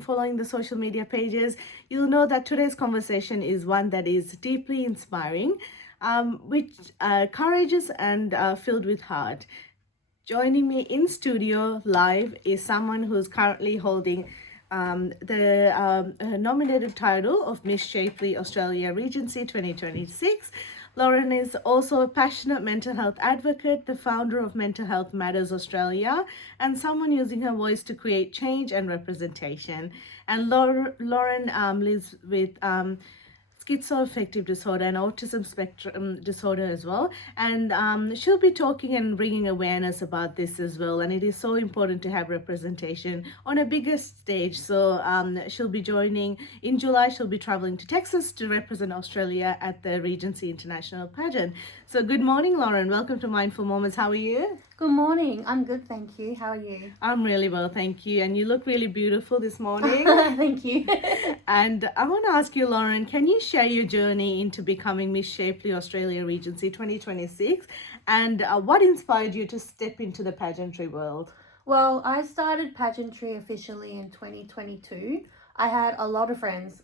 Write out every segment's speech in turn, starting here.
following the social media pages, you'll know that today's conversation is one that is deeply inspiring, which courageous and filled with heart. Joining me in studio live is someone who's currently holding the nominated title of Miss Shapely Australia Regency 2026. Lauren is also a passionate mental health advocate, the founder of Mental Health Matters Australia, and someone using her voice to create change and representation. And Lauren lives with schizoaffective disorder and autism spectrum disorder as well. And she'll be talking and bringing awareness about this as well. And it is so important to have representation on a bigger stage. So she'll be joining in July. She'll be traveling to Texas to represent Australia at the Regency International Pageant. So good morning, Lauren. Welcome to Mindful Moments. How are you? Good morning. I'm good, thank you. How are you? I'm really well, thank you. And you look really beautiful this morning. Thank you. And I want to ask you, Lauren, can you share your journey into becoming Miss Shapely Australia Regency 2026 and what inspired you to step into the pageantry world? Well, I started pageantry officially in 2022. I had a lot of friends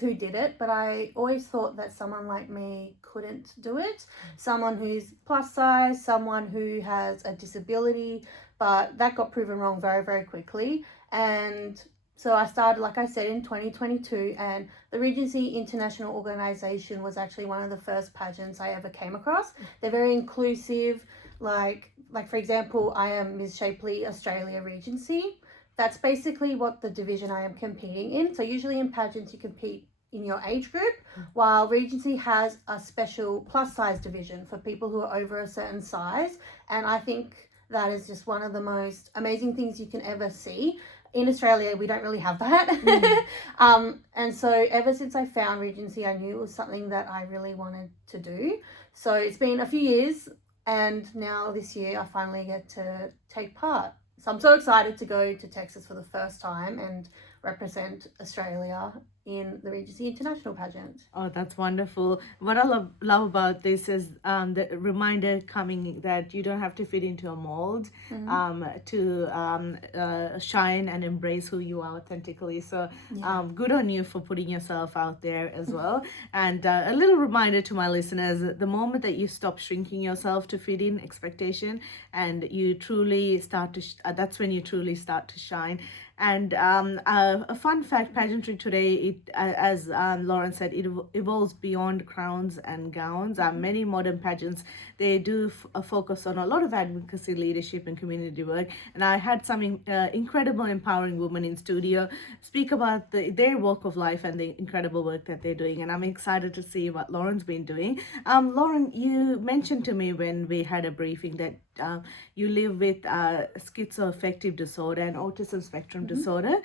who did it, but I always thought that someone like me couldn't do it. Someone who's plus size, someone who has a disability, but that got proven wrong very, very quickly. And so I started, like I said, in 2022, and the Regency International Organisation was actually one of the first pageants I ever came across. They're very inclusive. Like for example, I am Ms. Shapely Australia Regency. That's basically what the division I am competing in. So usually in pageants you compete in your age group, while Regency has a special plus size division for people who are over a certain size. And I think that is just one of the most amazing things you can ever see. In Australia, we don't really have that. And so ever since I found Regency, I knew it was something that I really wanted to do. So it's been a few years, and now this year I finally get to take part. So I'm so excited to go to Texas for the first time and represent Australia in the Regency International Pageant. Oh, that's wonderful. What I love about this is the reminder coming that you don't have to fit into a mold to shine and embrace who you are authentically. So good on you for putting yourself out there as well. And a little reminder to my listeners, the moment that you stop shrinking yourself to fit in expectation and you truly start to, that's when you truly start to shine. And a fun fact, pageantry today, as Lauren said, it evolves beyond crowns and gowns. Many modern pageants, they do focus on a lot of advocacy, leadership, and community work. And I had some incredible, empowering women in studio speak about their walk of life and the incredible work that they're doing. And I'm excited to see what Lauren's been doing. Lauren, you mentioned to me when we had a briefing that you live with schizoaffective disorder and autism spectrum disorder.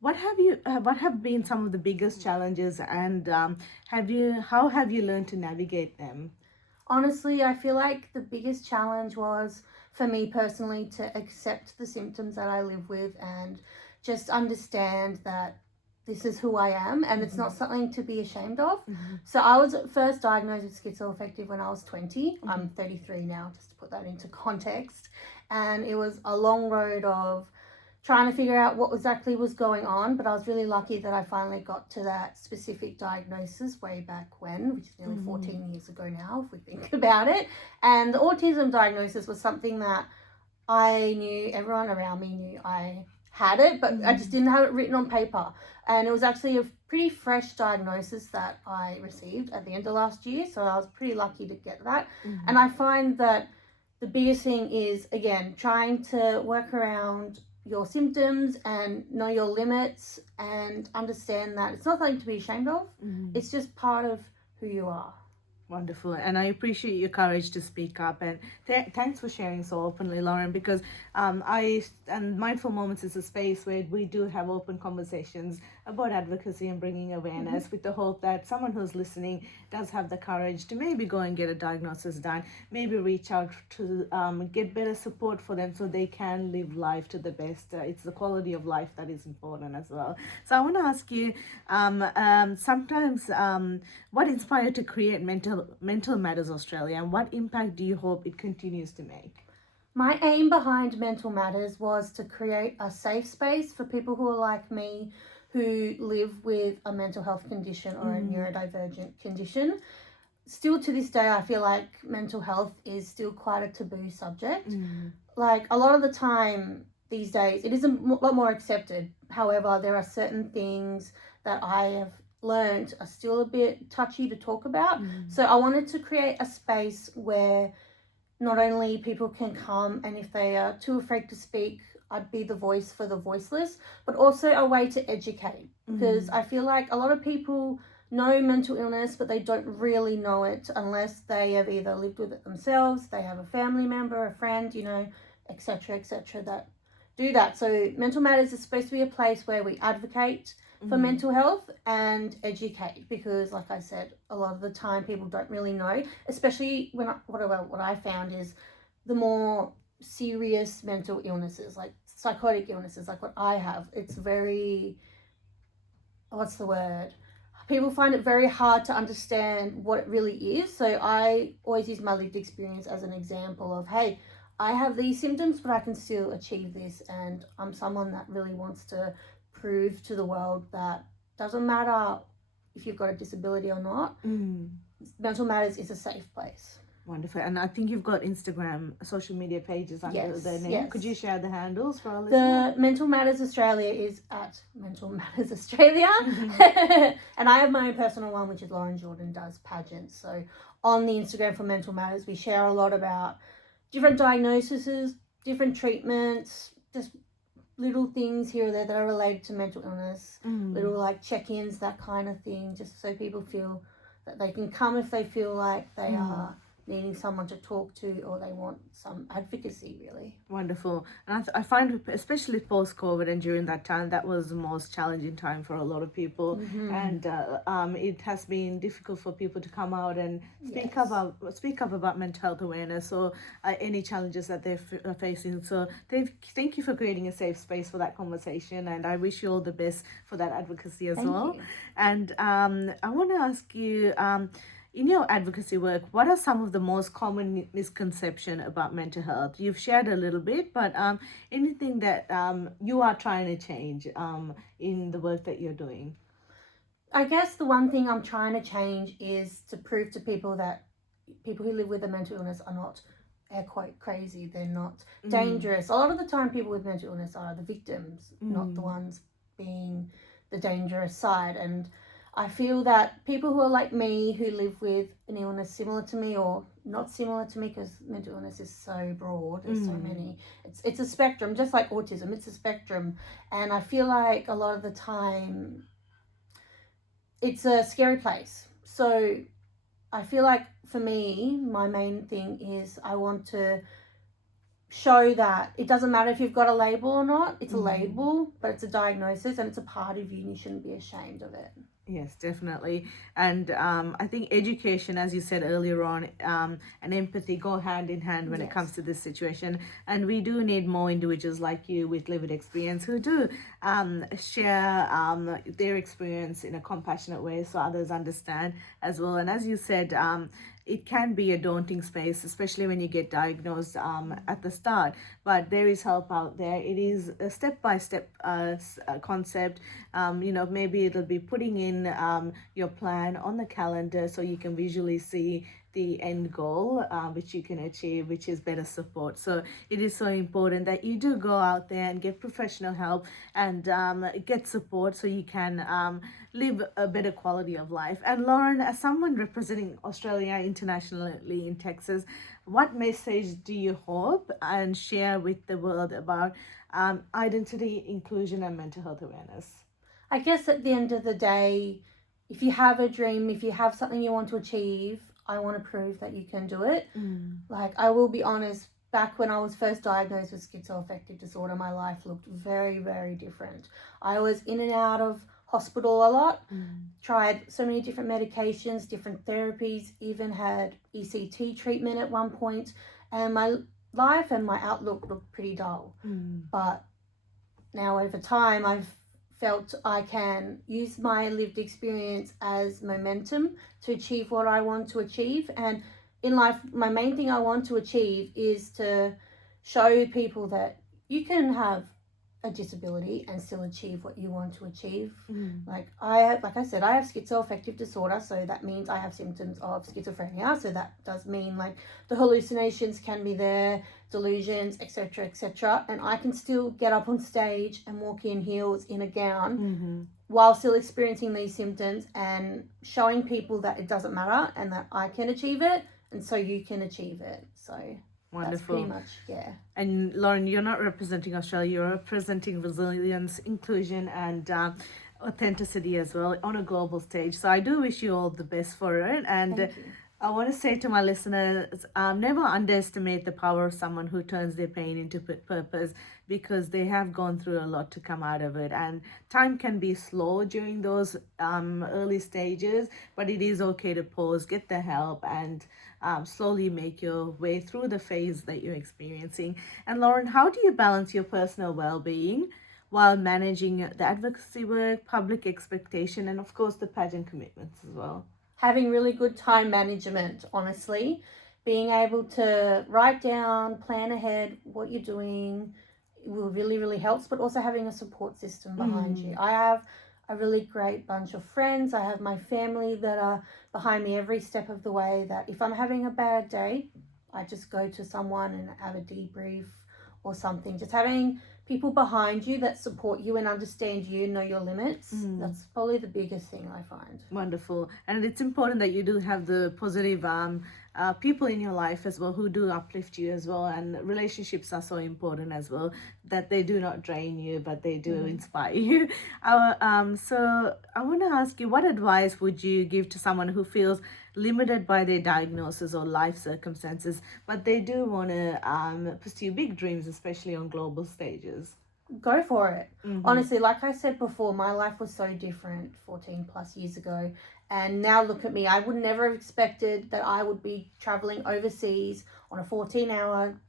What have been some of the biggest challenges, and how have you learned to navigate them? Honestly, I feel like the biggest challenge was for me personally to accept the symptoms that I live with and just understand that this is who I am and it's not something to be ashamed of. So I was first diagnosed with schizoaffective when I was 20. I'm 33 now, just to put that into context. And it was a long road of trying to figure out what exactly was going on, but I was really lucky that I finally got to that specific diagnosis way back when, which is nearly 14 years ago now, if we think about it. And the autism diagnosis was something that I knew, everyone around me knew I had it, but I just didn't have it written on paper. And it was actually a pretty fresh diagnosis that I received at the end of last year, so I was pretty lucky to get that. And I find that the biggest thing is, again, trying to work around your symptoms and know your limits and understand that it's not something to be ashamed of. It's just part of who you are. Wonderful. And I appreciate your courage to speak up, and thanks for sharing so openly, Lauren, because Mindful Moments is a space where we do have open conversations about advocacy and bringing awareness with the hope that someone who's listening does have the courage to maybe go and get a diagnosis done, maybe reach out to get better support for them so they can live life to the best. It's the quality of life that is important as well. So I want to ask you, sometimes what inspired you to create Mental Matters Australia, and what impact do you hope it continues to make? My aim behind Mental Matters was to create a safe space for people who are like me, who live with a mental health condition or a neurodivergent condition. Still to this day, I feel like mental health is still quite a taboo subject. Like a lot of the time these days, it is a lot more accepted. However, there are certain things that I have learned are still a bit touchy to talk about. So I wanted to create a space where not only people can come, and if they are too afraid to speak, I'd be the voice for the voiceless, but also a way to educate. Because I feel like a lot of people know mental illness, but they don't really know it unless they have either lived with it themselves, they have a family member, a friend, you know, etc., that do that. So Mental Matters is supposed to be a place where we advocate for mental health and educate, because like I said, a lot of the time people don't really know, especially when what I found is the more serious mental illnesses, like psychotic illnesses, like what I have, it's very, what's the word? People find it very hard to understand what it really is. So I always use my lived experience as an example of, hey, I have these symptoms, but I can still achieve this. And I'm someone that really wants to prove to the world that doesn't matter if you've got a disability or not, Mental Matters is a safe place. Wonderful. And I think you've got Instagram, social media pages under the name. Yes. Could you share the handles for our listeners? The Mental Matters Australia is at Mental Matters Australia. And I have my own personal one, which is Lauren Jordan Does Pageants. So on the Instagram for Mental Matters, we share a lot about different diagnoses, different treatments, just little things here or there that are related to mental illness, little like check-ins, that kind of thing, just so people feel that they can come if they feel like they are needing someone to talk to, or they want some advocacy, really. Wonderful. And I find, especially post-COVID and during that time, that was the most challenging time for a lot of people. And it has been difficult for people to come out and speak up about mental health awareness or any challenges that they're facing. So thank you for creating a safe space for that conversation, and I wish you all the best for that advocacy as well. Thank you. And I want to ask you, in your advocacy work, what are some of the most common misconceptions about mental health? You've shared a little bit, but anything that you are trying to change in the work that you're doing? I guess the one thing I'm trying to change is to prove to people that people who live with a mental illness are not, air quote, crazy. They're not dangerous. A lot of the time people with mental illness are the victims, not the ones being the dangerous side. And I feel that people who are like me, who live with an illness similar to me or not similar to me, because mental illness is so broad, there's so many. It's a spectrum, just like autism, it's a spectrum. And I feel like a lot of the time it's a scary place. So I feel like for me, my main thing is I want to show that it doesn't matter if you've got a label or not. It's a label, but it's a diagnosis and it's a part of you, and you shouldn't be ashamed of it. Yes, definitely. And I think education, as you said earlier on, and empathy go hand in hand when it comes to this situation. And we do need more individuals like you with lived experience who do share their experience in a compassionate way so others understand as well. And as you said, it can be a daunting space, especially when you get diagnosed at the start. But there is help out there. It is a step-by-step concept. Maybe it'll be putting in your plan on the calendar so you can visually see the end goal, which you can achieve, which is better support. So it is so important that you do go out there and get professional help and get support so you can live a better quality of life. And Lauren, as someone representing Australia internationally in Texas, what message do you hope and share with the world about identity, inclusion, and mental health awareness? I guess at the end of the day, if you have a dream, if you have something you want to achieve, I want to prove that you can do it. Like, I will be honest, back when I was first diagnosed with schizoaffective disorder, my life looked very, very different. I was in and out of hospital a lot, tried so many different medications, different therapies, even had ECT treatment at one point, and my life and my outlook looked pretty dull. But now over time, I've felt I can use my lived experience as momentum to achieve what I want to achieve. And in life, my main thing I want to achieve is to show people that you can have a disability and still achieve what you want to achieve. Like I said, I have schizoaffective disorder, so that means I have symptoms of schizophrenia. So that does mean like the hallucinations can be there, delusions, etc., and I can still get up on stage and walk in heels in a gown while still experiencing these symptoms, and showing people that it doesn't matter and that I can achieve it, and so you can achieve it. So wonderful. that's pretty much, yeah. And Lauren, you're not representing Australia, you're representing resilience, inclusion, and authenticity as well on a global stage. So I do wish you all the best for it. And Thank you. I want to say to my listeners, never underestimate the power of someone who turns their pain into purpose, because they have gone through a lot to come out of it. And time can be slow during those early stages, but it is okay to pause, get the help, and slowly make your way through the phase that you're experiencing. And Lauren, how do you balance your personal well-being while managing the advocacy work, public expectation, and of course the pageant commitments as well? Having really good time management, honestly. Being able to write down, plan ahead what you're doing will really helps, but also having a support system behind you. I have a really great bunch of friends. I have my family that are behind me every step of the way, that if I'm having a bad day, I just go to someone and have a debrief or something. Just having people behind you that support you and understand you, know your limits. That's probably the biggest thing I find. Wonderful. And it's important that you do have the positive people in your life as well who do uplift you as well. And relationships are so important as well, that they do not drain you, but they do inspire you. So I want to ask you, what advice would you give to someone who feels limited by their diagnosis or life circumstances, but they do want to pursue big dreams, especially on global stages? Go for it. Honestly, like I said before, my life was so different 14 plus years ago, and now look at me. I would never have expected that I would be traveling overseas on a 14-hour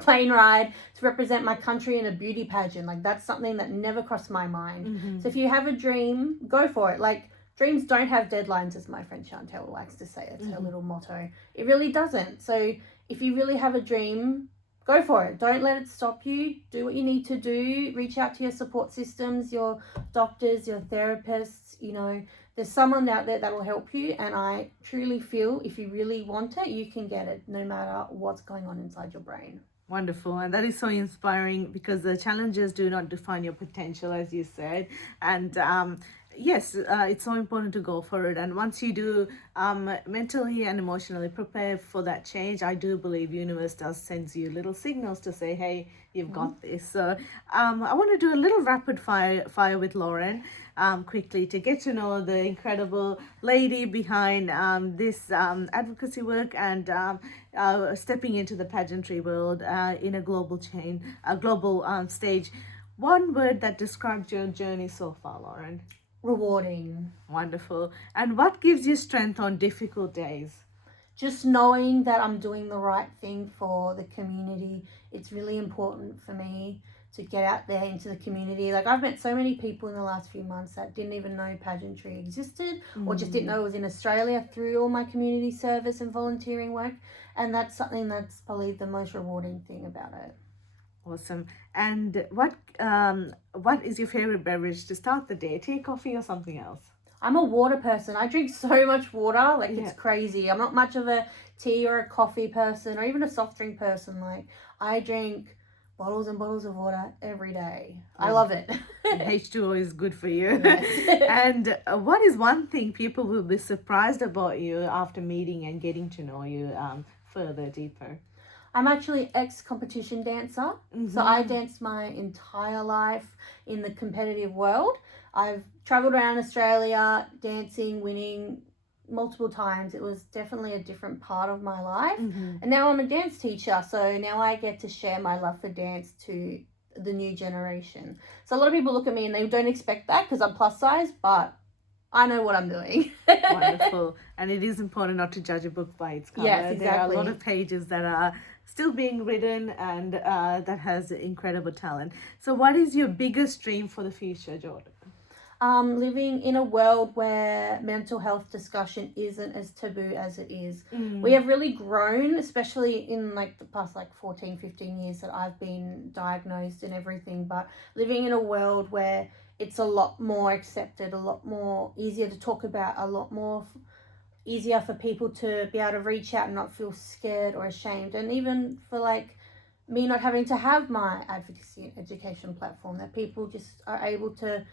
plane ride to represent my country in a beauty pageant. Like, that's something that never crossed my mind. So if you have a dream, go for it. Like, dreams don't have deadlines, as my friend Chantel likes to say. It's her little motto. It really doesn't. So if you really have a dream, go for it. Don't let it stop you. Do what you need to do. Reach out to your support systems, your doctors, your therapists. You know, there's someone out there that will help you. And I truly feel if you really want it, you can get it, no matter what's going on inside your brain. Wonderful. And that is so inspiring, because the challenges do not define your potential, as you said. And yes, it's so important to go for it. And once you do mentally and emotionally prepare for that change, I do believe universe does sends you little signals to say, hey, you've got this. So I want to do a little rapid fire with Lauren quickly, to get to know the incredible lady behind this advocacy work and stepping into the pageantry world in a global stage. One word that describes your journey so far, Lauren? Rewarding. Wonderful. And what gives you strength on difficult days? Just knowing that I'm doing the right thing for the community. It's really important for me to get out there into the community. Like, I've met so many people in the last few months that didn't even know pageantry existed, or just didn't know it was in Australia through all my community service and volunteering work. And that's something that's probably the most rewarding thing about it. Awesome. And what is your favorite beverage to start the day? Tea, coffee, or something else? I'm a water person. I drink so much water, like it's crazy. I'm not much of a tea or a coffee person, or even a soft drink person. Like, I drink bottles and bottles of water every day. I love it. And H2O is good for you. Yes. And what is one thing people will be surprised about you after meeting and getting to know you further, deeper? I'm actually ex-competition dancer. So I danced my entire life in the competitive world. I've travelled around Australia dancing, winning multiple times. It was definitely a different part of my life. And now I'm a dance teacher. So now I get to share my love for dance to the new generation. So a lot of people look at me and they don't expect that because I'm plus size, but I know what I'm doing. Wonderful. And it is important not to judge a book by its cover. Yes, exactly. There are a lot of pages that are still being written and that has incredible talent. So what is your biggest dream for the future, Jordan? living in a world where mental health discussion isn't as taboo as it is. Mm. We have really grown, especially in like the past 14, 15 years that I've been diagnosed and everything, but living in a world where it's a lot more accepted, a lot more easier to talk about, a lot more easier for people to be able to reach out and not feel scared or ashamed. And even for me not having to have my advocacy and education platform, that people just are able to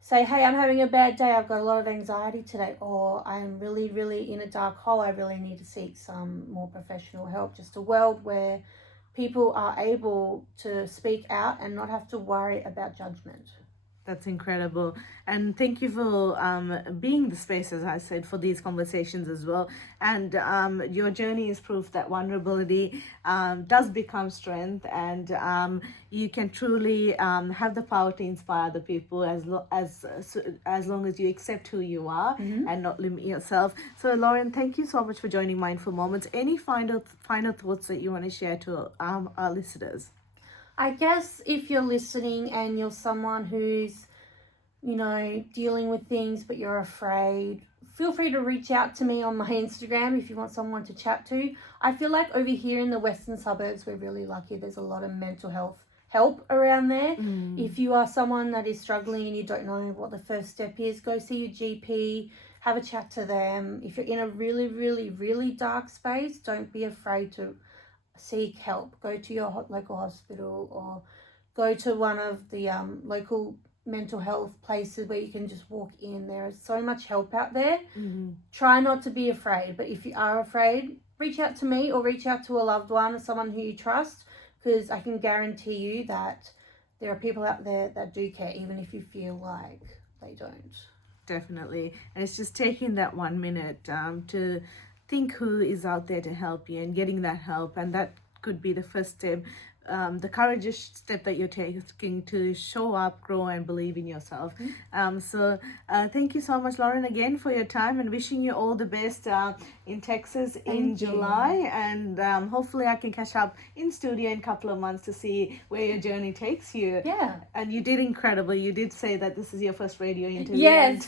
say, hey, I'm having a bad day, I've got a lot of anxiety today, or I'm really, really in a dark hole, I really need to seek some more professional help. Just a world where people are able to speak out and not have to worry about judgment. That's incredible. And thank you for being the space, as I said, for these conversations as well. And your journey is proof that vulnerability does become strength, and you can truly have the power to inspire other people as long as you accept who you are and not limit yourself. So, Lauren, thank you so much for joining Mindful Moments. Any final thoughts that you want to share to our listeners? I guess if you're listening and you're someone who's, dealing with things but you're afraid, feel free to reach out to me on my Instagram if you want someone to chat to. I feel like over here in the western suburbs, we're really lucky. There's a lot of mental health help around there. If you are someone that is struggling and you don't know what the first step is, go see your GP, have a chat to them. If you're in a really, really, really dark space, don't be afraid to seek help. Go to your local hospital or go to one of the local mental health places where you can just walk in. There is so much help out there. Try not to be afraid, but if you are afraid, reach out to me or reach out to a loved one or someone who you trust, because I can guarantee you that there are people out there that do care, even if you feel like they don't. Definitely. And it's just taking that 1 minute to think who is out there to help you and getting that help, and that could be the first step, the courageous step that you're taking to show up, grow, and believe in yourself. So thank you so much, Lauren, again for your time, and wishing you all the best in Texas in July, and hopefully I can catch up in studio in a couple of months to see where your journey takes you. Yeah. And you did incredible. You did say that this is your first radio interview. Yes.